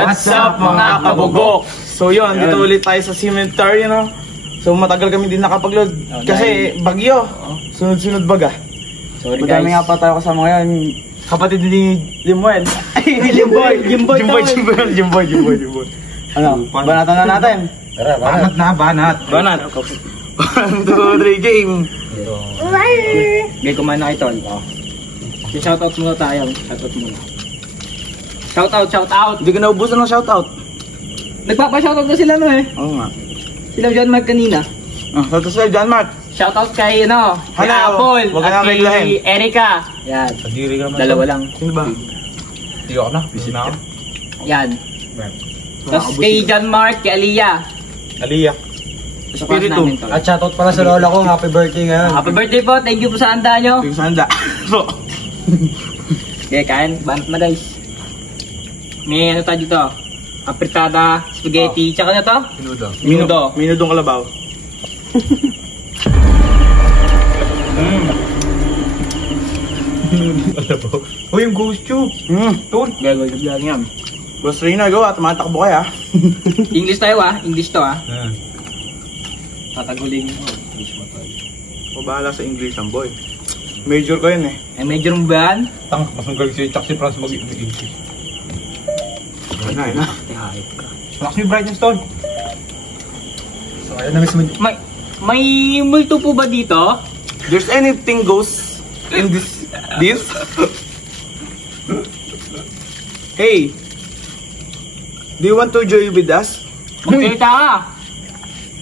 What's up mga kabugok? So yun, dito ulit tayo sa cemetery, no? So matagal kami din nakapag-load kasi bagyo. Sunod-sunod baga. Sorry guys. Madami nga pa tayo kasama ngayon. Kapatid ni Jimboy. Jimboy. Ano? Banatan na natin. Tara, banat. 1, 2, 3, game. May kumain na kayo, tol. Shoutout muna tayo. Shoutout. Hindi ka naubusan ng shoutout. Nagpapa-shoutout na sila no eh. Oo nga. Sila John Mark kanina. Shoutout sa'yo, John Mark. Shoutout kay kay Apple at kay Erica. Yan. Dalawa lang. Sino ba? Tiyo ka na, busy na ako. Yan. Tapos kay John Mark, kay Aliyah. Espiritu. At shoutout pala sa lola ko, happy birthday ngayon. Happy birthday po, thank you po sa handa nyo. Yung sanda. So. Okay, kain. Banat na guys. May ano tayo dito? Apritada, spaghetti, tsaka na to? Minudong kalabaw. Oh, yung ghost tube. Tol. Gagawin yan. Boss Rino, go at tumatakbo kayo, ha? English tayo English to Tatagulin mo. O bahala sa English ang boy. Major ko yun eh. Ay, major mo ba yan? Mas magaling si Chuck si Franz mag-English. Ayun na. Relax mo yung brightness, tol. So, ayun na mismo. May multo po ba dito? There's anything goes in this. Hey, do you want to join with us? Magsalita ka!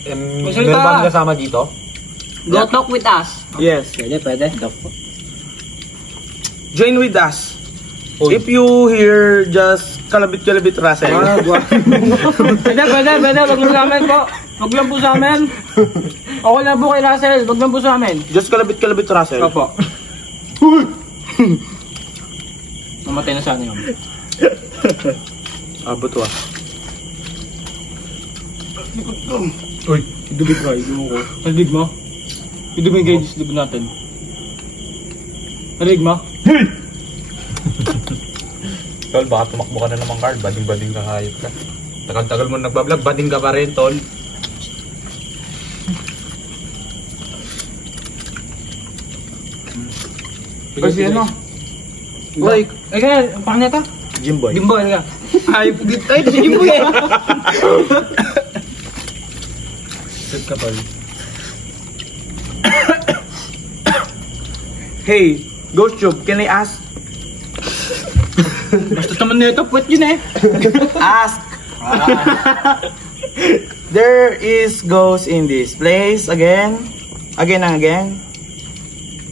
Meron ba kami kasama dito? Go talk with us. Yes. Pwede. Join with us. Oy. If you hear just kalabit Russell. Pwede. Wag lang sa amin po. Wag lang po sa amin. Ako lang po kay Russell. Wag lang po sa amin. Just kalabit Russell. Opo. Mamatay na sana yun. Abot wa. Uy. Idubig ka. Narinig mo? Idubig kayo sa dubig natin. Narinig mo? Tol, baka tumakbo ka na naman, Carl. Bading ka, hayop ka. Tagal-tagal mo nagbablog, bading ka pa rin, tol. Kasi ano? Like, kaya, paano ito? Jimboy. Jimboy ka. Ay, ito si Jimboy eh. Sit ka, tol. Hey, Ghost Tube, can I ask? Basta naman nito, puwet yun eh. Ask. There is ghost in this place again and again.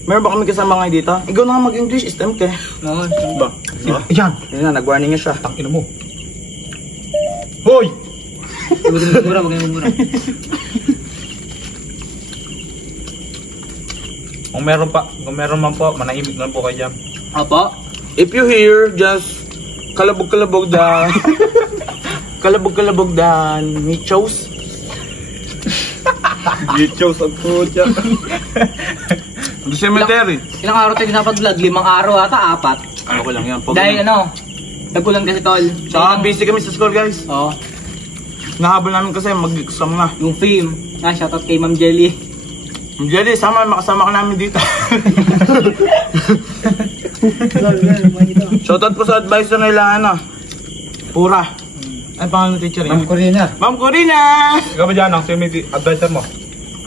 Meron ba kami kasama ngayon dito? Ikaw na nga mag-English, is tempt eh. Oo. Ba? Yan! Yan na, nag-warning niya siya. Tangina mo. Hoy! Mura. Kung meron man po, manahimik lang po kayo dyan. Opo. If you hear just kalabog the nichos. Nichos ang puta. The cemetery. Ilang araw tayo pinapag-vlog? 5 araw ata, 4. Ano ko lang yan. Dahil nagkulang kasi tol. Saka busy kami sa school guys. Oo. Nahabol namin kasi mag-exam na. Yung film. Shoutout kay Ma'am Jelly. Ma'am Jelly, makasama ka namin dito. Shoutout po sa advisor nila, Pura. Ay, pangalan ng teacher Ma'am niya? Ma'am Corina! Ikaw ba dyan ang semi advisor mo?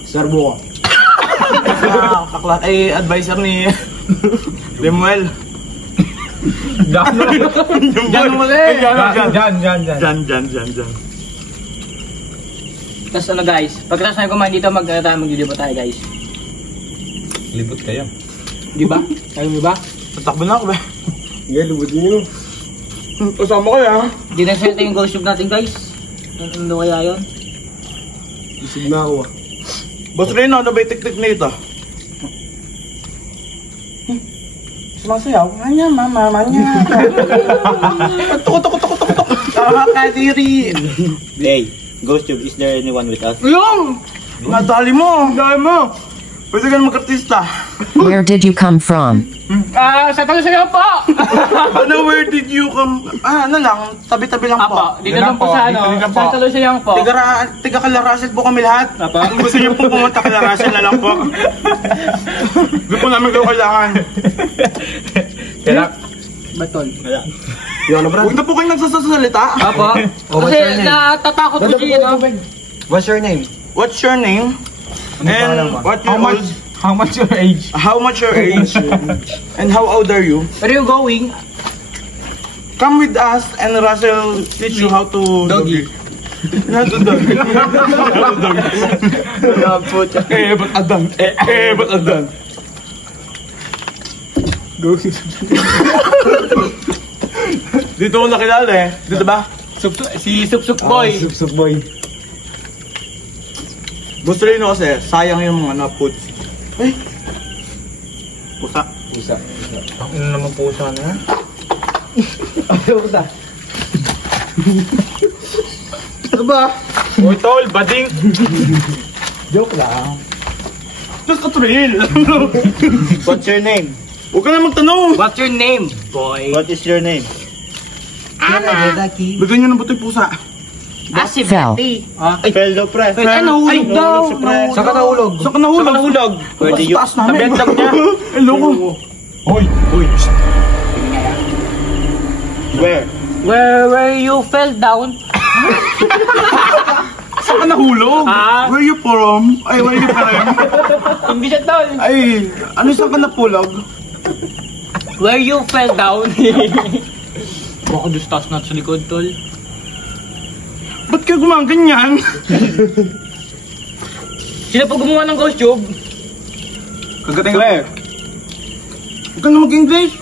Sir Buko. Kaklat ay advisor ni Lemuel. Diyan Tapos guys, pagkatapos na kumain dito, maglilibot tayo guys. Libot kayo. Di ba? Kayo mo ba? Tatakbo na ako ba? Yeah, libot nyo. Kasama kayo Hindi na sila yung ghost tube natin guys. Ano kaya yun? Isig na ako Boss Reno, ano ba yung tik-tik nito? Sumasayaw? Manya, mama, manya. Tuk. Kadiri. Hey, Ghost Tube, is there anyone with us? Yung! Nadali mo! Pwede ka na mag-artista. Where did you come from? Sa Talusayan po! Ano, where did you come? Ano lang, tabi-tabi lang po. Apo, dito lang po sa ano, sa Talusayan po. Tiga Kalarasel po kami lahat. Apa? Kung gusto niyo po pumunta Kalarasel na lang po. Hindi po namin kayo kailangan. Kaya, Batol. Huwag na po kayo nagsasalita. Apo. Kasi natatakot ko siya, no? What's your name? What's your name? And what your age? how much your age? How much your age? And how old are you? Where are you going? Come with us and Russell teach you how to doggy. How to doggy. But adan. But adan. Dito ko nakilala eh. Dito ba? Si Supsup Boy. Sup boy. Gusto rin ako kasi sayang yung mga foods. Ay! Pusa. Ang ina naman pusa na yan. Ano ba? Uy, tol, bading! Joke lang. Just a thrill. What's your name? Huwag ka na magtanong. What's your name, boy? What is your name? Bigyan niyo ng butoy pusa. Si Fell. Betty. Feldo pre. Ay, nahulog daw. Saan ka nahulog? Saan ka nahulog? Where do you... Taas namin. Tabentag niya. Ay, loko. Uy! Where you fell down? Saan ka nahulog? Where you from? Ay, where you from? Hindi siya tol. Ay, ano saan ka napulog? Where you fell down? Baka dustas na sa likod, tol. Ba't ka gumaganyan? Sino pa gumawa ng ghost tube? Kagating ka. Huwag ka na mag-English.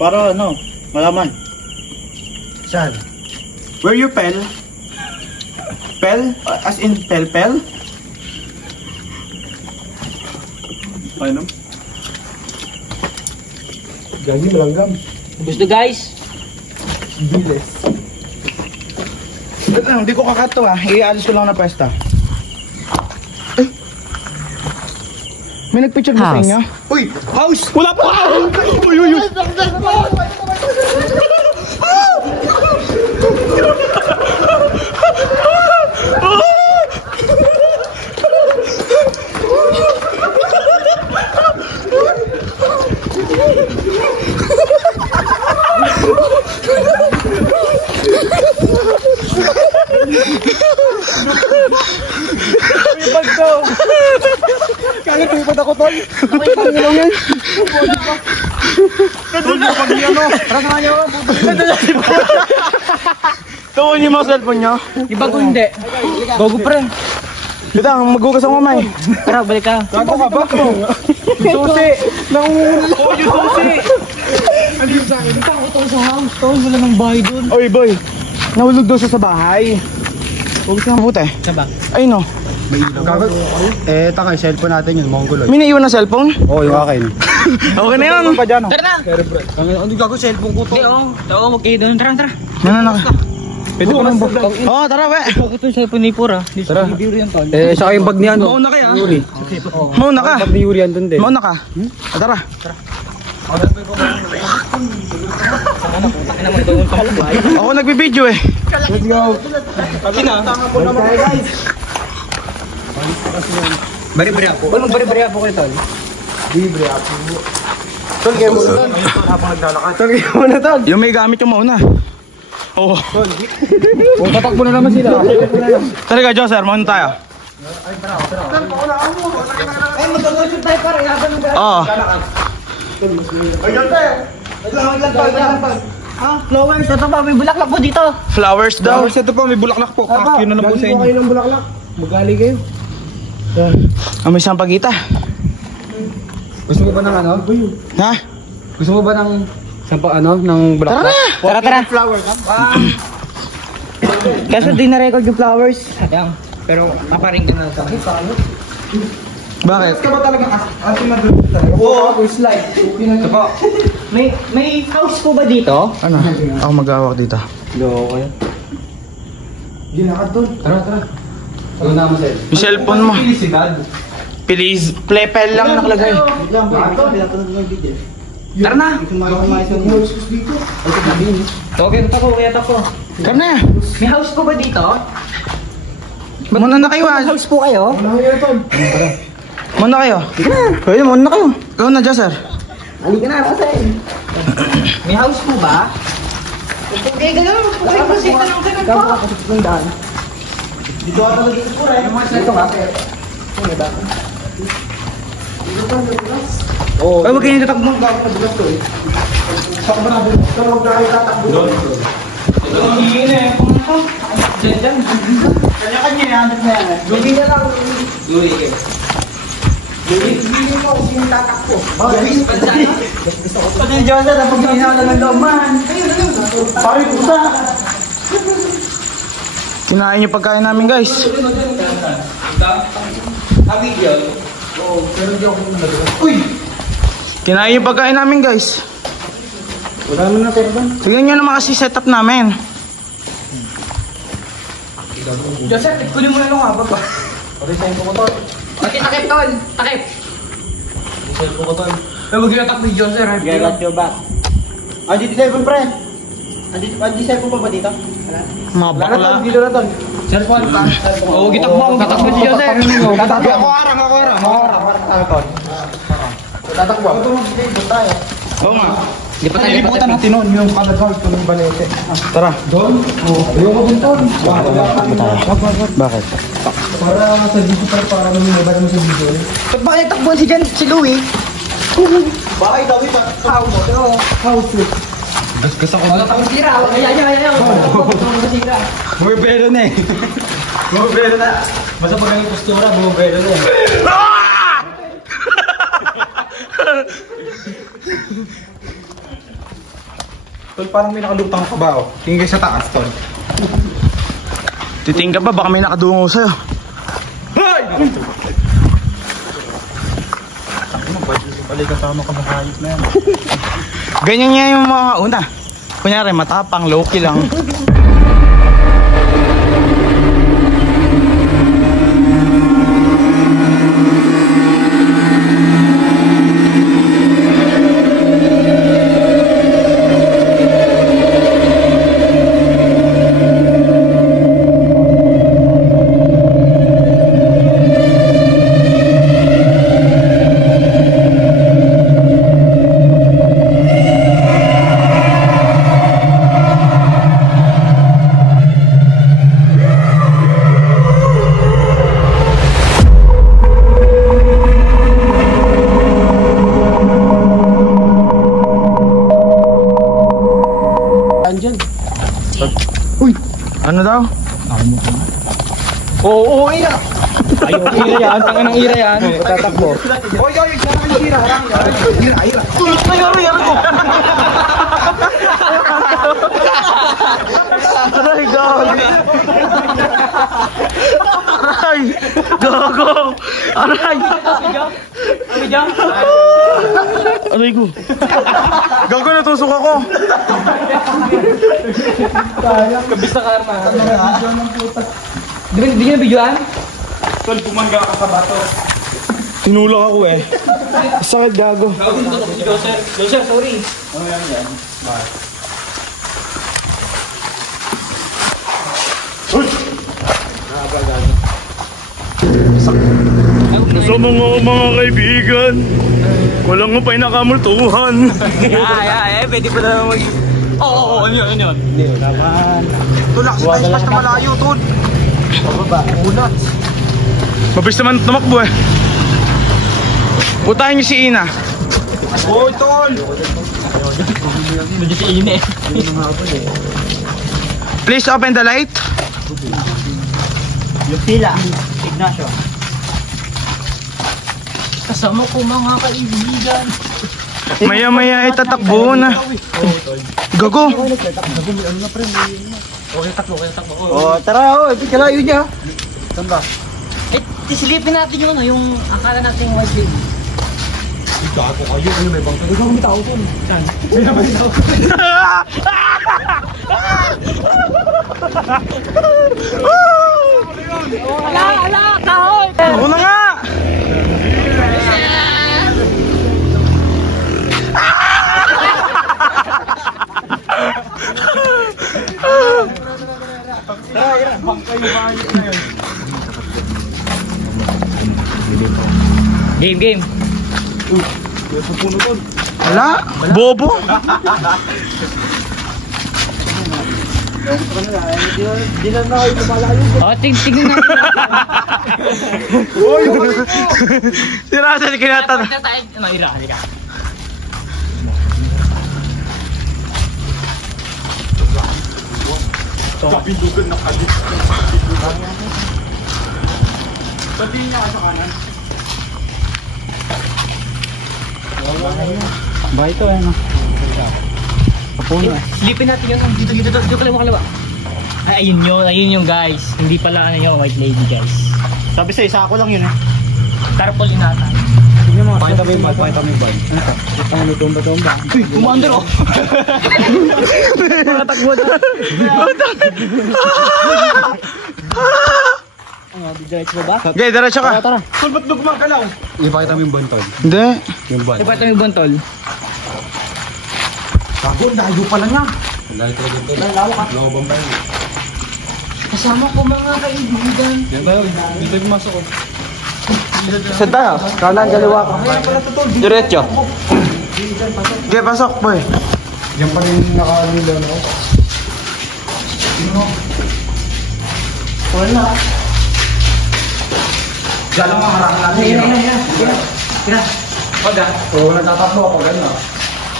Para ano, malaman. Saan? Where you fell? Fell? As in pel? Ano? Gagi malanggam. Gusto guys? Bilis. Wait lang, hindi ko kakato Iaalis ko lang na pesta. Ay! May nagpicture ba sa House. inyo? Uy! House! Wala pa! Uy, uy, uy! Tuon niyo mga cellphone niyo. Iba ko hindi. Gogo pre. Dito, maghugas ang kamay. Tara, balik ka. Gago ka ba? Susi! Nangungulong ko yung susi! Tol, wala nang bahay doon. Oy boy, nahulog daw siya sa bahay. Huwag siya mabuti. Saba. Ay no, Gago. Taka, cellphone natin yun, mongoloid. may naiwan na cellphone? Oo, yung akin. Okay na yun. Tara na! Ano gago, cellphone ko to? Hindi, oo, magkayo doon. Tara, tara. Ano na? Pwede ko nang Oo, tara we. Ito yung cellphone ni Pura. Tara. Saka yung bag niya, no? Mauna kaya? Mauna ka. Bag ni Yuri andun din. Mauna ka. Tara. Ako nagbibideo eh. Let's go. Bari-bari ako. Walang bari-bari ako kayo, tol. Tol, kayo muna tol. Tol, kayo muna tol. Yung may gamit yung mauna. Oo. Tatakbo na naman sila. Talaga, Joser, mauna tayo. Oo. Flowers, ito pa, may bulaklak po dito. Flowers daw. Ito pa, may bulaklak po. Kakyo na lang po sa inyo. Kayo ng bulaklak. Magali kayo. May sampagita. Gusto mo ba ng ano? Ha? Gusto mo ba ng ng bulaklak? Tara, tara. Kaso di na-record yung flowers. Sayang. Pero kaparing ka na sa akin. Bakit? Ka ba talaga asin na doon? Oo, slide. Ito po. May house po ba dito? Ano? Ako mag-awak dito. Loko yan. Ginakad doon. Tara, tara. Ano na mo sa'yo? Yung cellphone mo. Felicidad. Please, plepel lang nakalagay. Tara na! Okay, tako. Tara na! May house po ba dito? Muna na kayo ah! House po kayo? Muna kayo! Pwede, muna kayo! Ikaw na dyan, sir. Halika na, kasi. May house po ba? Okay, gano'n. Okay, kasi tanong po. Dito ata naging pura eh. Ito nga. Ay, wag kayo tatakbo. Saka ba natin? Ito huwag na kayo tatakbo. Kanya-kanya yan. Hanap na yan eh. Luli na lang. Luli kayo. Hindi mo kasi yung tatakbo. Pati yung Diyosa, dapat ginawa na ng looban. Pari pusa. Kinain yung pagkain namin, guys. Kinain yung pagkain namin, guys. Wala naman na pero ba? Tignan nyo naman kasi setup namin. Joseph, kunin mo na lang habang ba? Okay, takip tol. Takip. Ay, wag yung takip ni Joseph. I got your back. Andi cellphone pre. Andi cellphone pa ba dito? Mga bakla. Dito na tol. Cellphone pa. Oo, gitakbo si Joseph. Tatakbo ako arang. Tatakbo ako. Ito tayo. Oo nga. Di pa tayo Niliputan natin nun yung kalagol kung yung balete. Tara. Doon? Ayoko din tol. Bakit? Para sa video para naman iba naman sa video. Ba't ba kayo takbuhan si Louie? Bakit daw iba? House. Gusto ko Wala takong sira. Ayaw. Masira. Bumibelo na eh. Bumibelo na. Basta pag ang postura, bumibelo na eh. Tol, parang may nakalutang ka ba? Tingin kayo sa taas, tol. Titingin ka ba? Baka may nakadungo sa'yo. Hoy! Balik kasama ka mahayop na yan. Ganyan niya yung mga una. Kunyari, matapang, low-key lang. Ano daw? Oo, ira. Ira yan. Tangan ng ira yan. Tatakbo. Oy, sira. Ira. Aray, gago. Aray, gago. Aray. Aray ko. Gago, natusok ako. Kabisa ka na. Di nyo videoan? Tol, bumangga ka sa bato. Tinulak ako eh. Sakit, gago. Joseph, sorry. Sa mga kaibigan, walang mo pa'y nakamultuhan. Pwede pa na mag... Oo, ano yun? Tulak, slice na malayo, tol. Pababa, ulat. Mabilis naman tumakbo eh. Putahin niyo si Ina. Oy, tol. Medyo si Ine. Please open the light. Yung pila, Ignacio. Kasama ko mga kaibigan. Maya-maya ay tatakbo na. Gago. Oh, tara, kalayo niya. Saan ba? Silipin natin yung yung akala natin yung white lady. Gago kayo, ano may bangka? Ikaw may tao tol. Saan? May tao. Ala, kahoy! Ako na nga. bangka yung mahalik na yun. Game. Wala? Bobo? Di na na kayo lumalayo. Oh, tignan natin. Si Russell kinatan. Halika. Kapindugan na kalit. Sabihin niya ka sa kanan. Ba ito eh, no? Kapuno eh. Silipin natin yun. Dito, kaliwa. Ay, ayun yung guys. Hindi pala ano yung white lady guys. Sabi sa isa ako lang yun eh. Tarpaulin natin. Tingnan mo. Pakita mo yung bag. Ano ka? Ito mo tumba. Uy, kumandar oh. Patakbo na. Ano, diretso ba? Okay, diretso ka. Tara. Tol, ba't gumagalaw? Ipakita mo yung bantol. Hindi. Yung bantol. Ipata yung buntol. Gago, layo pala niya. Dahil talaga ito. Lawa ka. Lawa bang bayan? Kasama ko mga kaibigan. Yan tayo. Dito yung masok. Saan tayo? Kanan, kaliwa ka. Diretso. Okay, pasok boy. Yan pa rin nakakalila no? Wala. Diyan lang ang harap natin. Kira. Paga. Oo, nagtatakbo ako gano'n.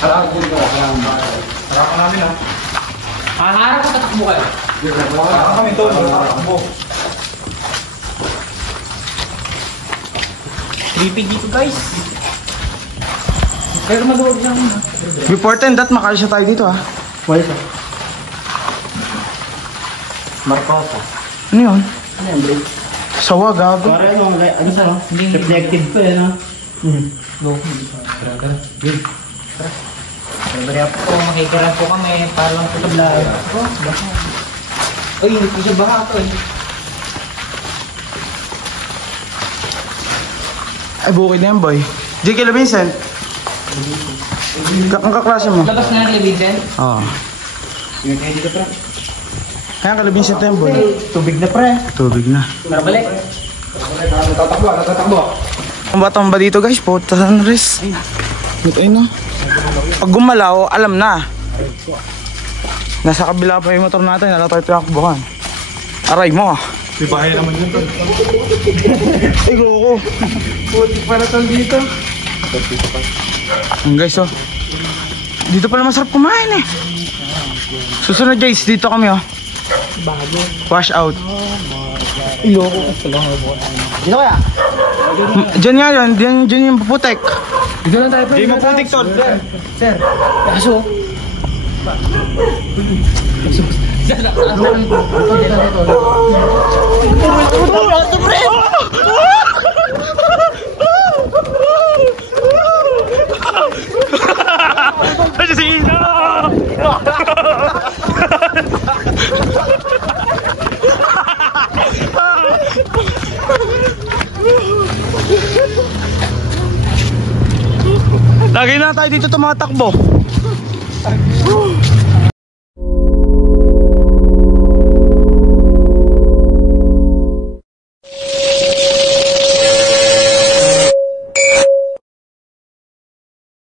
Harap din ko. Harap ka namin ha. Harap ko tatakbo kayo. Harap kami tol. Harap. Creepy dito guys. Pero maluwag lang. Before 10, makasya tayo dito ah. Wala siya. Marcosa. Ano yun? Ano yan, break? Sawa, gago. Para ano sa no? Reflective pa yan ha? Go. Tara po, makikiran po kami. Para lang po tablayan. Uy, hindi po siya baka ito eh. Ay, bukid na yan boy. J.K. Vincent. Ang kaklase mo? Labas na ng Vincent. Oo. Yung kayo dito pre. Kaya ka Vincent na yan boy. Tubig na pre. Tubig na. Tara balik. Natatakbo. Ang batang ba dito guys? Puta sa res. Ito na. Pag gumalaw, alam na. Nasa kabila pa yung motor natin. Nala tayo pinakbukan. Aray mo. May bahay naman yun tol. Ay, goko. Puti para tol dito. Ang guys oh. Dito pala masarap kumain eh. Susunod guys, dito kami oh. Wash out. Iloko ko sa lang. Dito kaya? Diyan nga yun, diyan yung puputek. Dito lang tayo pre. Di mo putik tol. Sir. Kaso. Lagi na tayo dito tumatakbo.